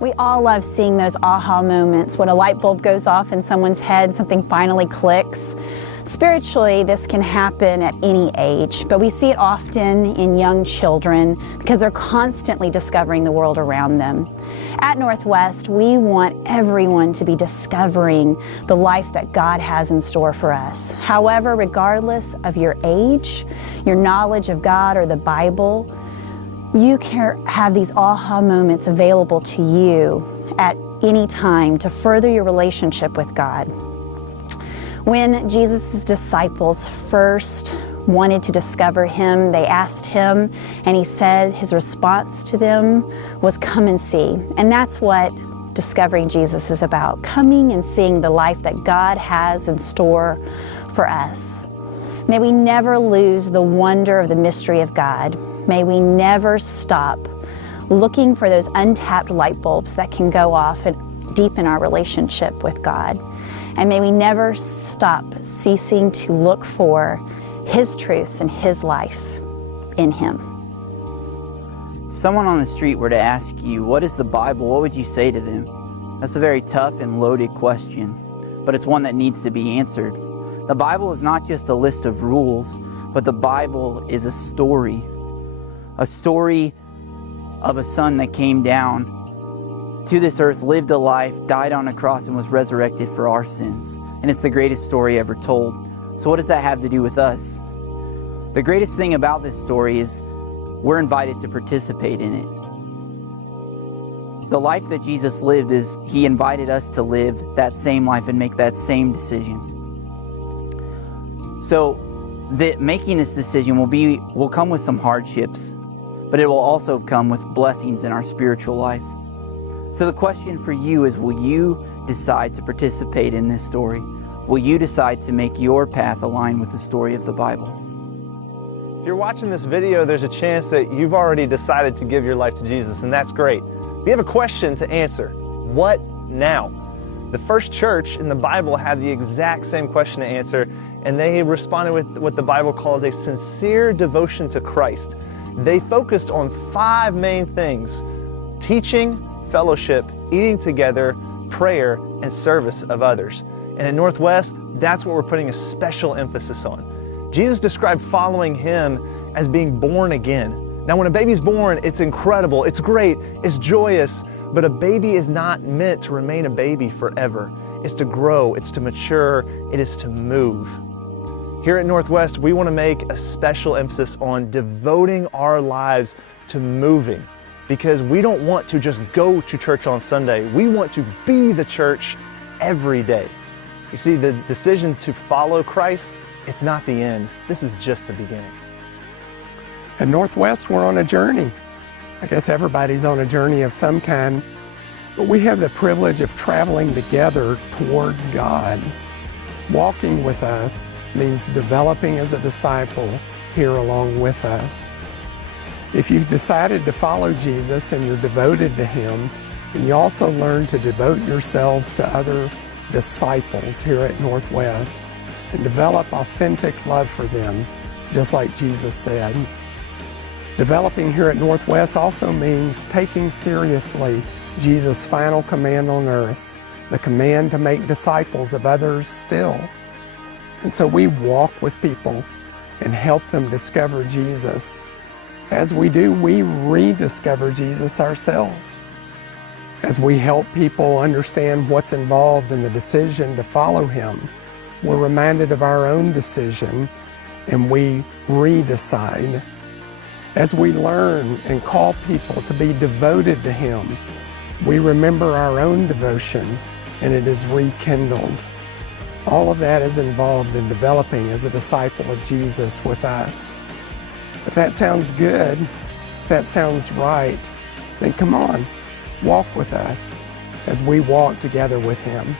We all love seeing those aha moments when a light bulb goes off in someone's head, something finally clicks. Spiritually, this can happen at any age, but we see it often in young children because they're constantly discovering the world around them. At NorthWest, we want everyone to be discovering the life that God has in store for us. However, regardless of your age, your knowledge of God or the Bible, you can have these aha moments available to you at any time to further your relationship with God. When Jesus' disciples first wanted to discover Him, they asked Him, and He said his response to them was, "Come and see." And that's what discovering Jesus is about, coming and seeing the life that God has in store for us. May we never lose the wonder of the mystery of God. May we never stop looking for those untapped light bulbs that can go off and deepen our relationship with God. And may we never stop ceasing to look for His truths and His life in Him. If someone on the street were to ask you, what is the Bible, what would you say to them? That's a very tough and loaded question, but it's one that needs to be answered. The Bible is not just a list of rules, but the Bible is a story of a son that came down to this earth, lived a life, died on a cross, and was resurrected for our sins. And it's the greatest story ever told. So what does that have to do with us? The greatest thing about this story is we're invited to participate in it. The life that Jesus lived is He invited us to live that same life and make that same decision. So making this decision will come with some hardships, but it will also come with blessings in our spiritual life. So the question for you is, will you decide to participate in this story? Will you decide to make your path align with the story of the Bible? If you're watching this video, there's a chance that you've already decided to give your life to Jesus, and that's great. We have a question to answer. What now? The first church in the Bible had the exact same question to answer, and they responded with what the Bible calls a sincere devotion to Christ. They focused on 5 main things: teaching, fellowship, eating together, prayer, and service of others. And at NorthWest, that's what we're putting a special emphasis on. Jesus described following Him as being born again. Now, when a baby's born, it's incredible, it's great, it's joyous, but a baby is not meant to remain a baby forever. It's to grow, it's to mature, it is to move. Here at NorthWest, we want to make a special emphasis on devoting our lives to moving, because we don't want to just go to church on Sunday. We want to be the church every day. You see, the decision to follow Christ, it's not the end. This is just the beginning. At NorthWest, we're on a journey. I guess everybody's on a journey of some kind, but we have the privilege of traveling together toward God. Walking with us means developing as a disciple here along with us. If you've decided to follow Jesus and you're devoted to Him, and you also learn to devote yourselves to other disciples here at NorthWest and develop authentic love for them, just like Jesus said. Developing here at NorthWest also means taking seriously Jesus' final command on earth, the command to make disciples of others still. And so we walk with people and help them discover Jesus. As we do, we rediscover Jesus ourselves. As we help people understand what's involved in the decision to follow Him, we're reminded of our own decision and we redecide. As we learn and call people to be devoted to Him, we remember our own devotion and it is rekindled. All of that is involved in developing as a disciple of Jesus with us. If that sounds good, if that sounds right, then come on, walk with us as we walk together with Him.